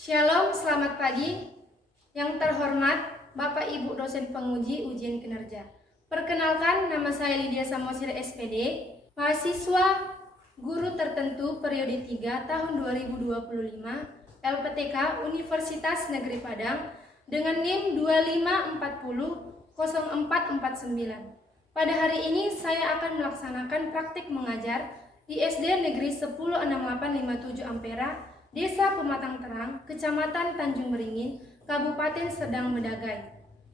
Shalom, selamat pagi. Yang terhormat Bapak Ibu dosen penguji ujian kinerja. Perkenalkan, nama saya Lydia Samosir SPD, mahasiswa guru tertentu periode 3 tahun 2025 LPTK Universitas Negeri Padang dengan NIM 25400449. Pada hari ini saya akan melaksanakan praktik mengajar di SD Negeri 106857 Ampera, Desa Pematang Terang, Kecamatan Tanjung Beringin, Kabupaten Serdang Bedagai,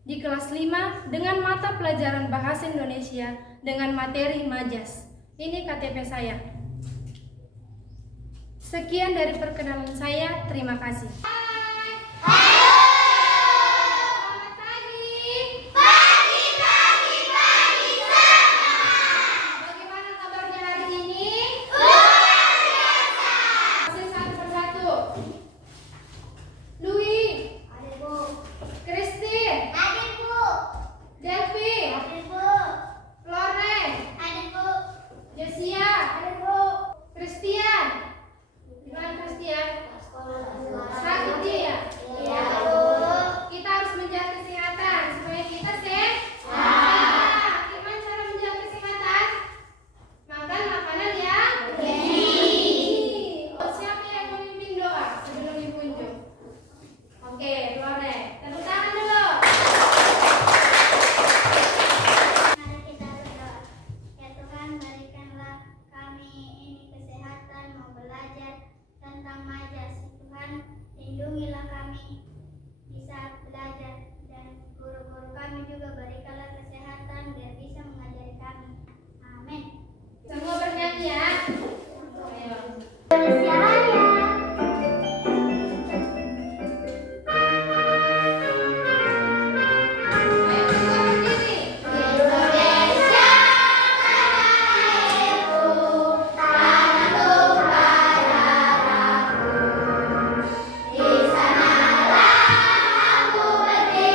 di kelas 5 dengan mata pelajaran Bahasa Indonesia dengan materi Majas. Ini KTP saya. Sekian dari perkenalan saya, terima kasih. Lindungilah kami bisa belajar, dan guru-guru kami juga berikanlah kesehatan biar bisa mengajari kami. Amin. Semua bernyanyi ya. Di sanalah aku berdiri.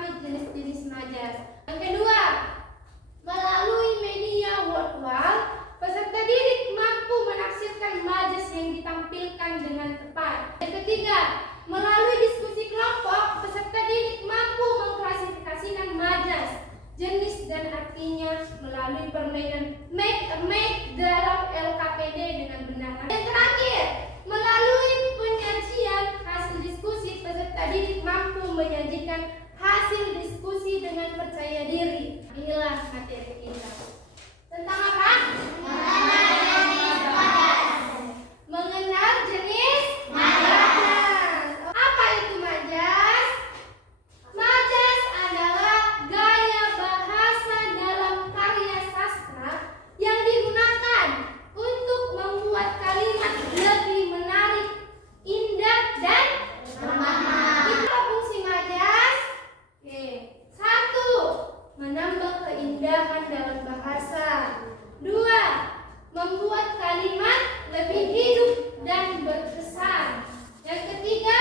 memahami jenis-jenis majas. Yang kedua, melalui media virtual, peserta didik mampu menafsirkan majas yang ditampilkan dengan tepat. Yang ketiga, melalui diskusi kelompok, peserta didik mampu mengklasifikasikan majas, jenis dan artinya melalui permainan make dalam LKPD dengan benar. Yang terakhir, melalui penyajian hasil diskusi, peserta didik mampu menyajikan hasil diskusi dengan percaya diri. Inilah materi kita. Tentang apa? Mengenal jenis majas. Apa itu majas? Majas adalah gaya bahasa dalam karya sastra yang digunakan untuk membuat kalimat lebih menarik, indah, dan bermakna. Itulah fungsi majas. Oke. 1. Menambah keindahan dalam bahasa. 2. Membuat kalimat lebih hidup dan berkesan. Yang ketiga,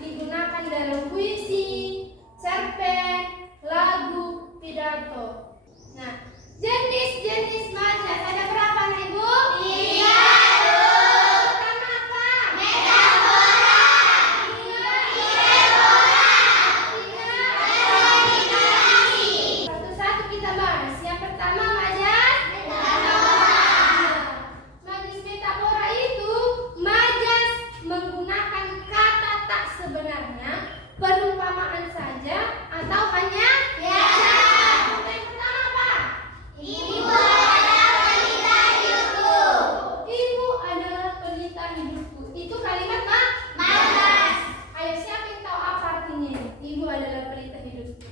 digunakan dalam puisi, cerpen, lagu, pidato. Nah, jenis-jenis majas ada berapa nih, Bu? 3. Pertama apa? Metafora. 2. Satu-satu kita bahas. Yang pertama majas metafora. Majas metafora itu majas menggunakan kata tak sebenarnya, perumpamaan saja, atau hanya biasa. Contoh yang pertama apa? Ibu adalah pelita hidupku. Ibu adalah pelita hidupku. Itu kalimat majas. Ayo, siapa yang tahu apa artinya? Ibu adalah pelita hidupku.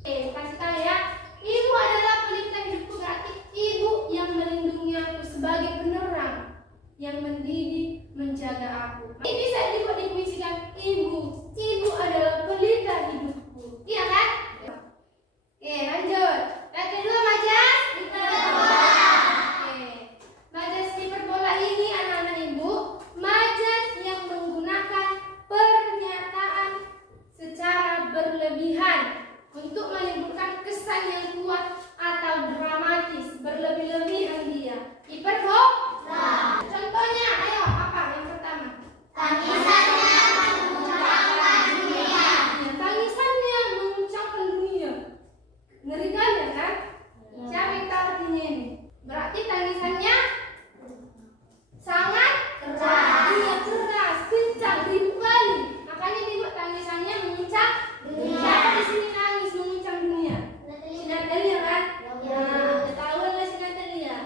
Oke, kasih tahu ya. Ibu adalah pelita hidupku berarti ibu yang melindungi aku sebagai penerang, yang mendidik, menjaga aku. Ini bisa juga dipuisikan. Ibu adalah pelita hidupku. Iya kan? Oke, lanjut. Yang kedua majas hiperbola. Oke, majas hiperbola ini anak-anak ibu, majas yang menggunakan pernyataan secara berlebihan untuk menimbulkan kesan yang kuat atau dramatis, berlebih-lebihan dia. Hiperbola. Contohnya, ayo apa yang pertama? Tangisannya mengucapkan dunia. Ya, tangisannya mengucapkan dunia. Ngerikan ya kan? Siapa yang tahu artinya ini? Berarti tangisannya sangat keras. Iya, keras, kencang, ribu kali. Makanya dibuat tangisannya mengucap dunia. Siapa di sini nangis mengucap dunia? Si Natalia kan? Nah, ketahuan lah si Natalia.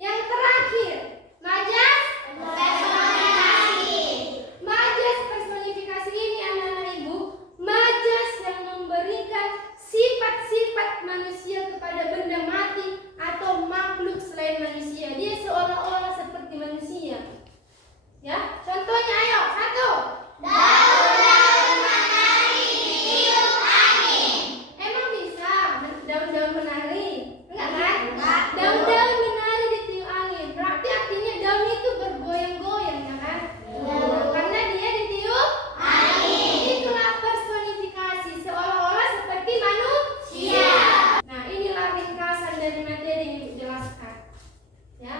Yang terakhir, majas personifikasi. Majas personifikasi ini anak-anak ibu, majas yang memberikan sifat-sifat manusia kepada benda mati atau makhluk selain manusia. Dia seolah-olah seperti manusia. Ya, contohnya ayo, 1. Daun-daun menari ditiup angin. Emang bisa daun-daun menari? Enggak kan? Daun-daun menari ditiup angin. Berarti artinya daun itu bergoyang-goyang, ya kan? Karena dia ditiup angin. Itulah personifikasi, seolah-olah seperti manusia. Nah, inilah ringkasan dari materi yang dijelaskan. Ya,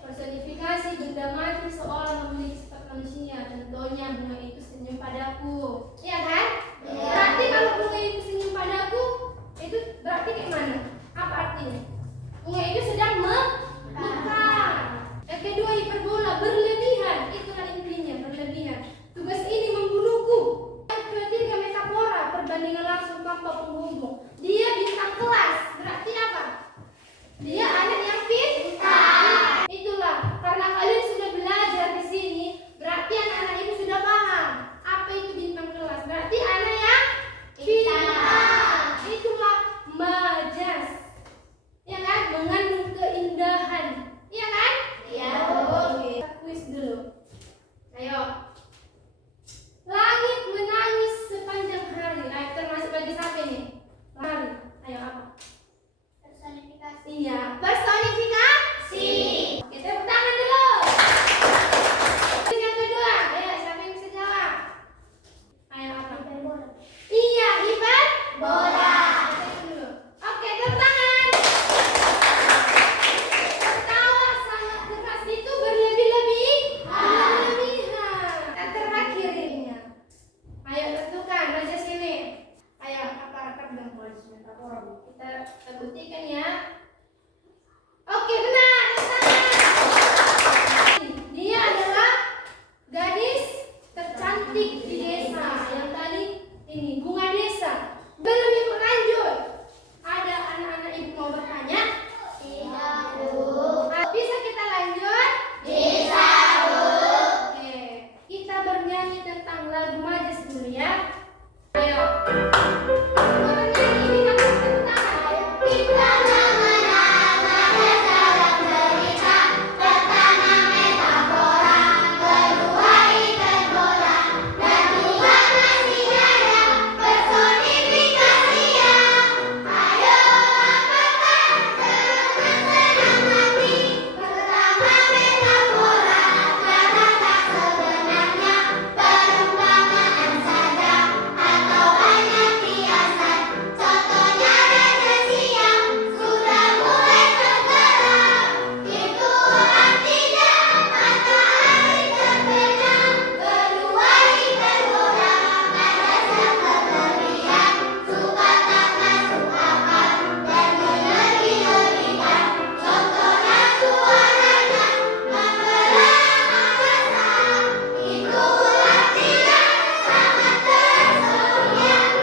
personifikasi benda mati seolah memiliki sifat manusia. Contohnya bunga itu senyum padaku. Iya kan? Berarti kalau bunga itu senyum padaku, itu berarti kayak mana? Apa artinya? Bunga itu sedang mekar. Yang kedua, hiperbola, berlebihan. Itulah intinya, berlebihan. Tugas ini membunuhku. Yang ketiga, metafora, perbandingan langsung tanpa penghubung. Dia bintang kelas. Berarti apa? Dia anak yang pintar. Itulah, karena kalian sudah belajar di sini, berarti anak-anak ini sudah paham apa itu bintang kelas. Berarti anak yang pintar. Itulah majas. Ya kan? Mengandung keindahan. Iya kan? Iya. Oke. Kuis dulu. Ayo. Langit menangis sepanjang hari. Nah, termasuk bagi siapa ini? Hari. majas metafora. Kita buktikan ya. Oke, benar. Dia adalah gadis tercantik di desa. Yang tadi ini bunga desa. Belum ibu lanjut. Ada anak-anak ibu mau bertanya? Tidak, Bu. Bisa kita lanjut? Bisa, Bu. Oke, kita bernyanyi tentang lagu majas dulu ya. Ayo. Bernyanyi, kita tepuk tangan. Kita mengenal majas dalam cerita, pertama metafora, kedua hiperbola, dan dua masih ada personifikasi yang ayo lakukan senang hati. Pertama metafora, kata tak sebenarnya, perumpamaan saja atau hanya kiasan. Contohnya resesi yang sudah mulai tenggelam, itu artinya matahari terbenam. Kedua hiperbola, majas yang berlebihan, suka tak masuk akal dan berlebih-lebihan. Contohnya suaranya membelah-belah, itu artinya sangat tersenyum.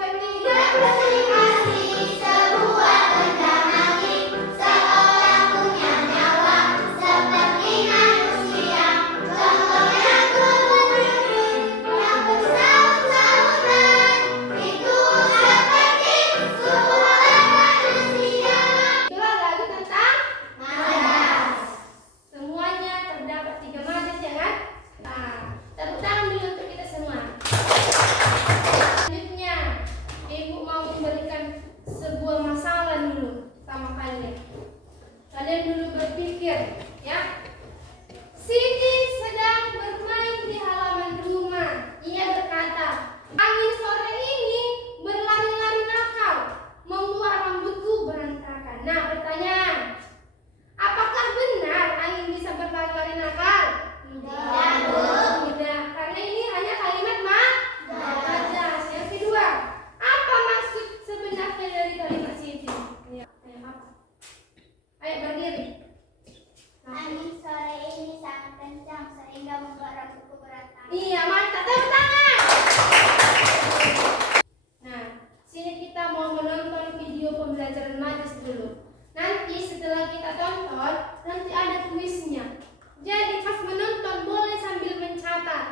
Ketiga personifikasi, sebuah benda magik, seolah punya nyawa seperti manusia. Contohnya kebun yang bersaut-sautan, itu seperti suara manusia. Itulah lagu tentang Majas. semuanya terdapat 3 majas ya kan? Nah, tepuk tangan dulu untuk kita semua. Selanjutnya, ibu mau memberikan sebuah masalah dulu sama kalian. Kalian dulu berpikir ya. Siti sedang bermain di halaman rumah. Ia berkata, angin sore ini berlari-lari nakal, membuat rambutku berantakan. Nah, pertanyaan, apakah benar angin bisa berlari-lari nakal? Tidak, Bu. Tidak, karena ini hanya kalimat majas. Yang kedua, apa maksud sebenarnya dari kalimat Siti? Ya, apa? Ayo berdiri. Nah, Angin sore ini sangat kencang sehingga membuat rambutku berantakan. iya, mantap. Tepuk tangan. Nah, sini kita mau menonton video pembelajaran majas dulu. Nanti setelah kita tonton, nanti ada kuisnya. Jadi pas menonton boleh sambil mencatat.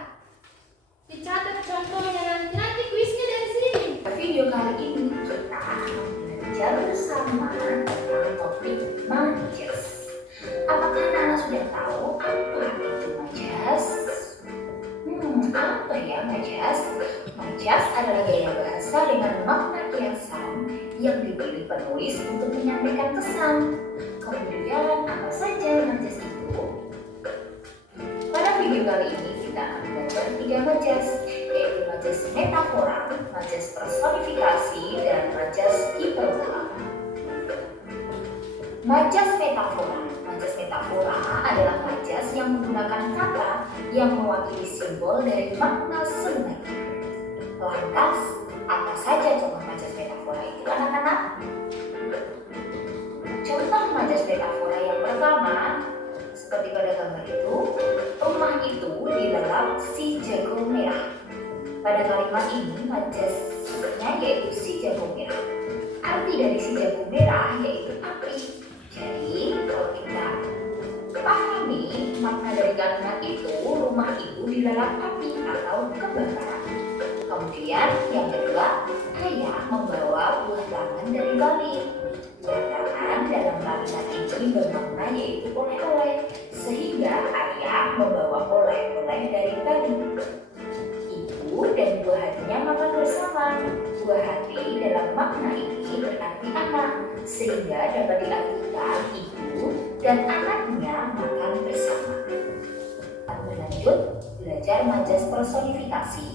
Dicatat contohnya nanti kuisnya dari sini. Video kali ini kita akan belajar bersama tentang topik majas. Apakah anak sudah tahu apa itu majas? Apa ya majas? Majas adalah gaya bahasa dengan makna kiasan yang dipilih penulis untuk menyampaikan pesan. Kemudian apa saja majas itu? Pada video kali ini kita akan belajar 3 majas, yaitu majas metafora, majas personifikasi, dan majas hiperbola. Majas metafora. Majas metafora adalah majas yang menggunakan kata yang mewakili simbol dari makna sebenarnya. Lantas, apa saja contoh majas metafora itu, anak-anak? Contoh majas metafora yang pertama, seperti pada gambar itu, rumah itu dilalap si jago merah. Pada kalimat ini, majasnya yaitu si jago merah. Arti dari si jago merah yaitu api. Jadi, kalau kita pahami makna dari kalimat itu, rumah itu dilalap api atau kebakaran. Kemudian yang kedua, ayah membawa buah tangan dari Bali. Buah tangan dalam kalimat ini bermakna yaitu oleh-oleh, sehingga ayah membawa oleh-oleh dari Bali. Ibu dan buah hatinya makan bersama. Buah hati dalam makna ini berarti anak, sehingga dapat diartikan ibu dan anaknya makan bersama. Berlanjut belajar majas personifikasi.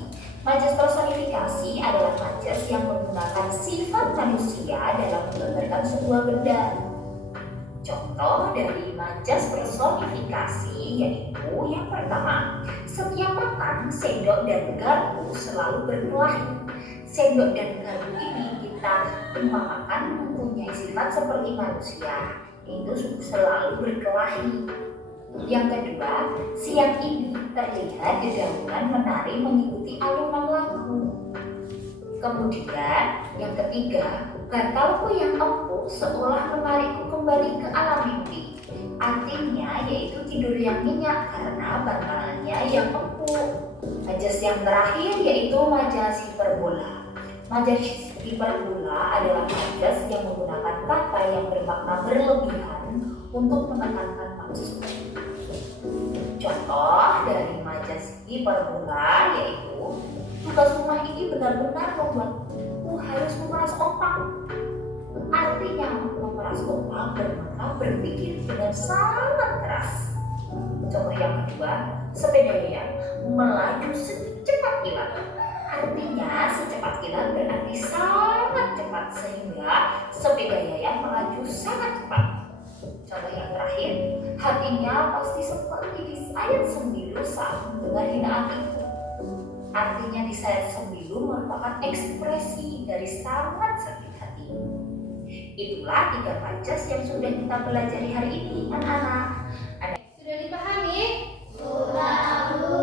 Majas personifikasi adalah majas yang menggunakan sifat manusia dalam menggambarkan sebuah benda. Contoh dari majas personifikasi yaitu yang pertama, setiap makan sendok dan garpu selalu berkelahi. Sendok dan garpu ini kita Emak akan mempunyai sifat seperti manusia, yaitu selalu berkelahi. Yang kedua, siang ini terlihat dedaunan menari mengikuti alunan lagu. Kemudian, yang ketiga, bantalku yang empuk seolah menarikku kembali ke alam mimpi. Artinya yaitu tidur yang nyenyak karena bantalannya yang empuk. Majas yang terakhir yaitu majas hiperbola. Majas hiperbola adalah majas yang menggunakan kata yang bermakna berlebihan untuk menekankan maksud. Contoh dari majas hiperbola yaitu tugas rumah ini benar-benar membuatku harus memeras otak. Artinya memeras otak bermakna berpikir dengan sangat keras. Contoh yang kedua, sepeda yang melaju secepat kilat. Artinya secepat kilat berarti sangat cepat sehingga sepeda yang melaju sangat cepat. Contoh yang terakhir, hatinya pasti seperti disayat sembilu saat mendengar hinaan itu. Artinya disayat sembilu merupakan ekspresi dari sangat sakit hati. Itulah 3 majas yang sudah kita pelajari hari ini, anak-anak. Sudah dipahami? Sudah, Bu.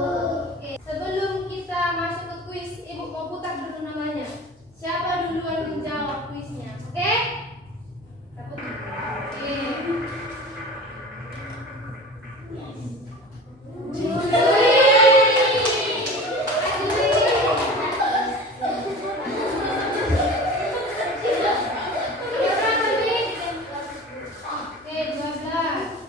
Oke, sebelum kita masuk ke kuis, Ibu mau putar dulu namanya. Siapa duluan menjawab kuisnya? Oke? Kita putar. Oke. Oke, 12.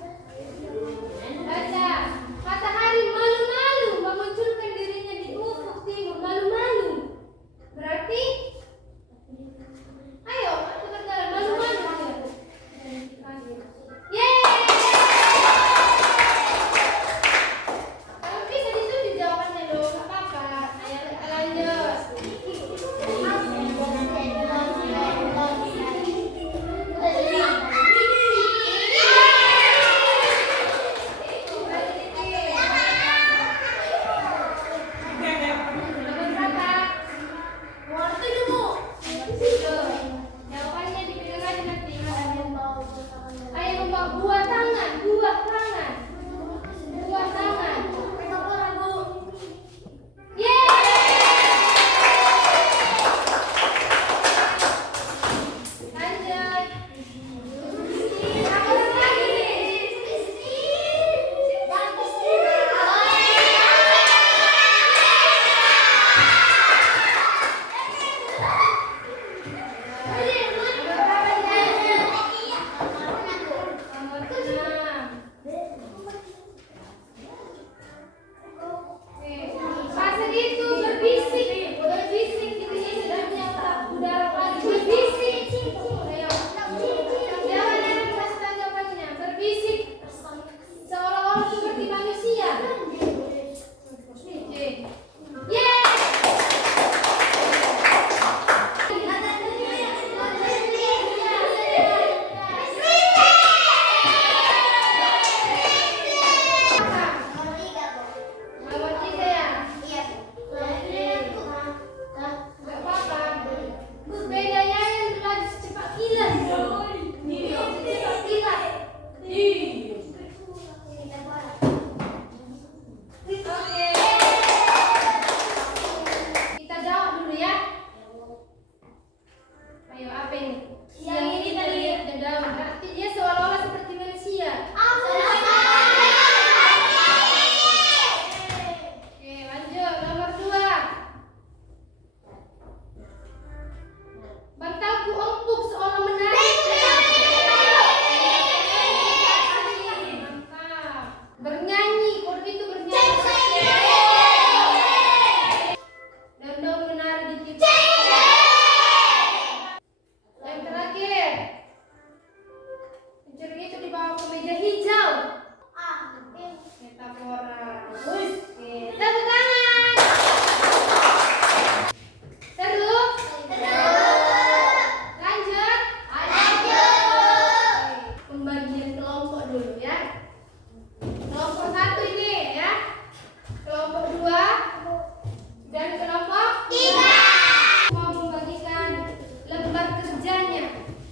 gambar kerjanya.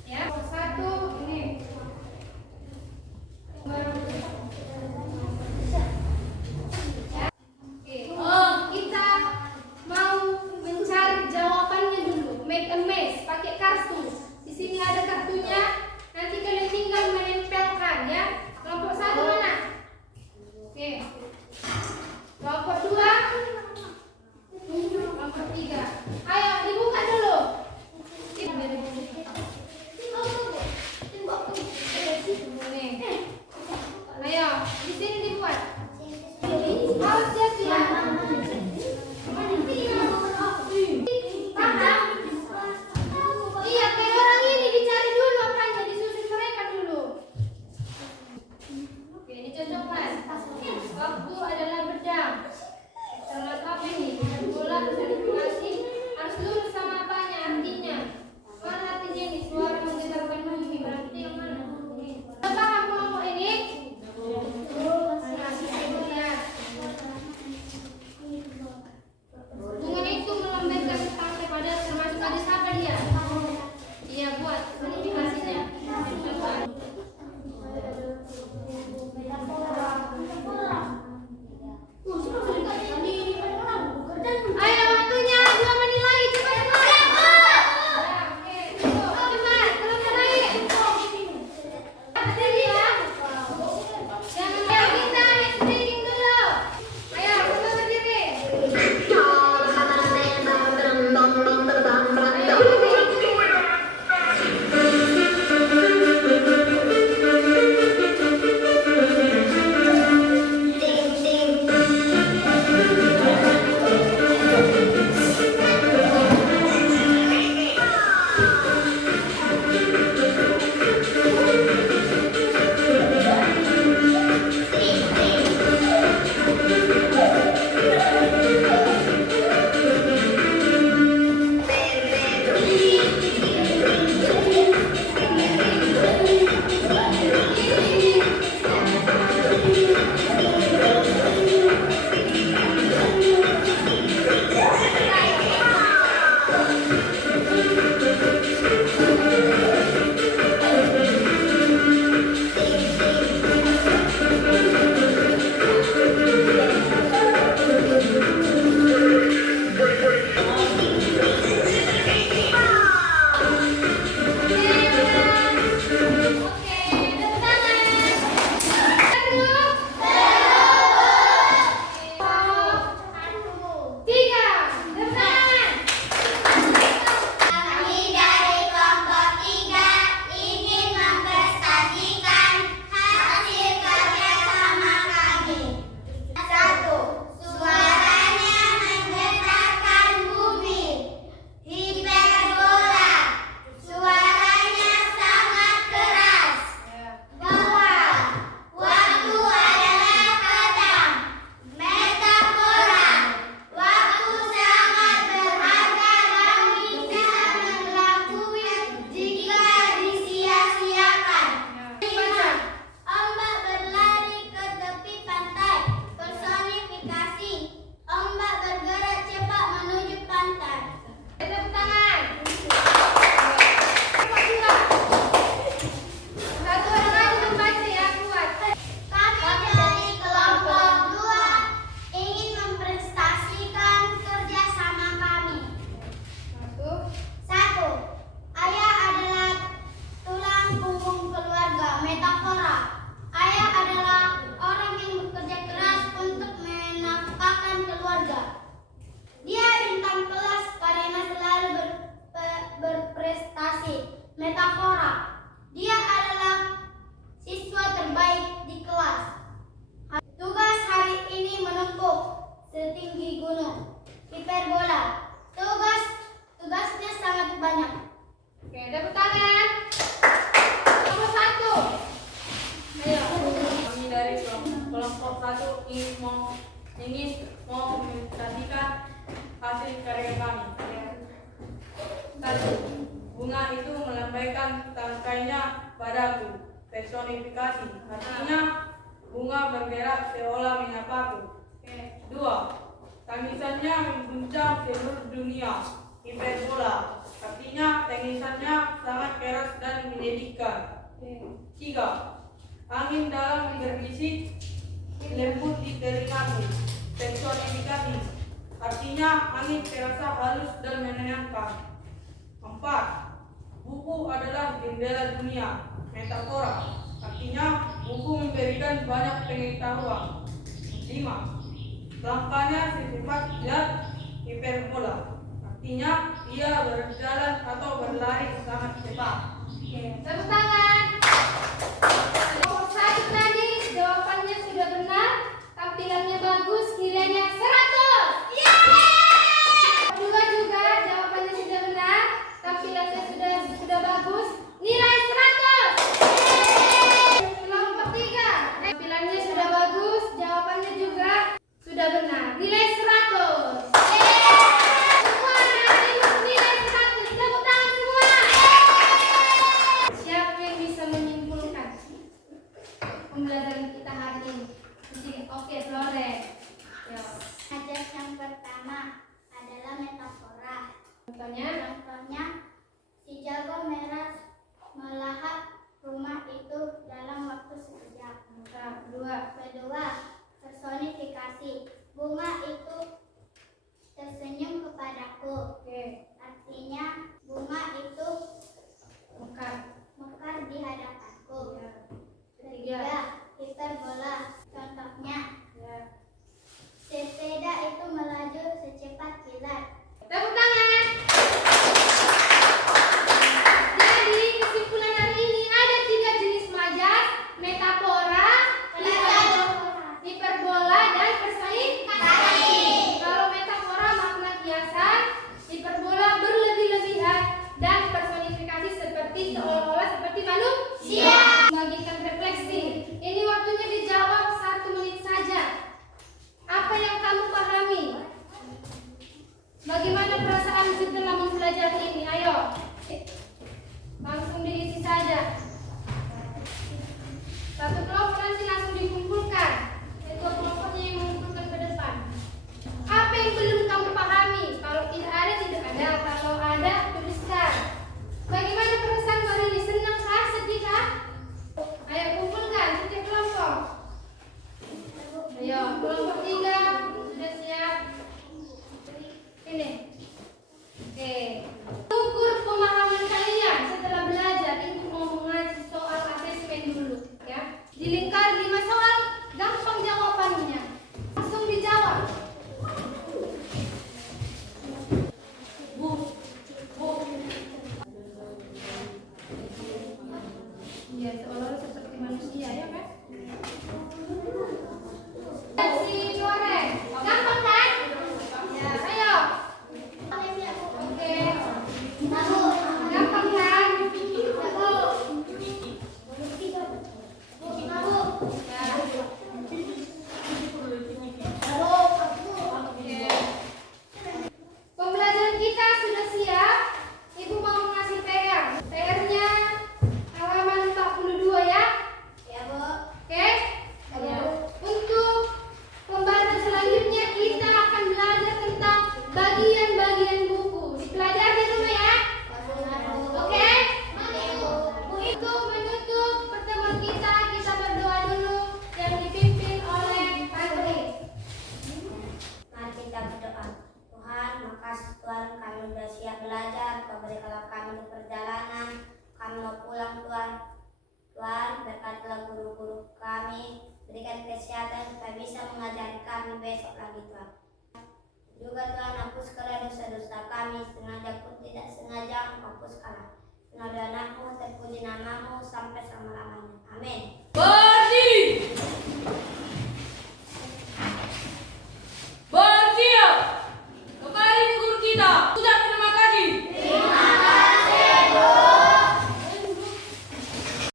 Ya, satu ini. Kita mau mencari jawabannya dulu. Make a mess, pakai kartu. Di sini ada kartunya. Nanti kalian tinggal menempelkan ya. Kelompok satu mana? Oke. Kelompok dua. Kelompok tiga. Ayo dibuka dulu. Nih. Ayo, di sini dibuat. Harus jadi ya. Paham? Iya, kayak orang ini dicari dulu apanya, disusun mereka dulu. Oke, dicocokkan. Waktu adalah pedang. Terus apa ini? Bola personifikasi harus lurus sama apanya artinya. Mana artinya ini? Suara menggetarkan bumi. Berarti yang mana? Ini. Paham kelompok ini? Bunga itu melambangkan partai pada termasuk ada siapa dia? Iya, buat personifikasinya. Ayo waktunya 2 menit lagi, cepat. Oke, cepat, keluar naik. Berdiri ya. Jangan kita speaking dulu. Ayo, semua berdiri. ingin mengimplementasikan hasil karya kami. Satu, bunga itu melambaikan tangkainya padaku. Personifikasi, artinya bunga bergerak seolah menyapaku. Dua, tangisannya mengguncang seluruh dunia. Hiperbola, artinya tangisannya sangat keras dan menyedihkan. 3. Angin dalam berbisik, lembut di telingamu. Personifikasi, artinya angin terasa halus dan menenangkan. 4. Buku adalah jendela dunia. Metafora, artinya buku memberikan banyak pengetahuan. 5. Langkahnya sifat zat hiperbola, artinya ia berjalan atau berlari sangat cepat. Tepuk tangan. Nomor 1 tadi jawabannya sudah benar, tampilannya bagus, nilainya 100. Kedua juga jawabannya sudah benar, tampilannya sudah bagus, nilai 100. Kelompok 3, tampilannya sudah bagus, jawabannya juga sudah benar, nilai 100. Semua nilai 100. Tepuk tangan semua. Siapa yang bisa menyimpulkan pembelajaran kita hari ini? Oke, Flore. Yo. Ajas yang pertama adalah metafora. Contohnya, si jago merah melahap rumah itu dalam waktu sekejap. kedua, Personifikasi. Bunga itu tersenyum kepadaku. oke, Artinya bunga itu mekar di hadapanku. ya, Ketiga, hiperbola. Contohnya, ya. sepeda itu melaju secepat kilat. Tepuk tangan. Jadi kesimpulan hari ini ada 3 jenis majas: metafora, hiperbola, dan personifikasi. Kalau metafora makna kiasan, hiperbola berlebih-lebihan, dan personifikasi seperti seolah-olah seperti manusia. Bagikan refleksi. Ini waktunya dijawab 1 menit saja. Apa yang kamu pahami? Bagaimana perasaan setelah mempelajari ini? Ayo.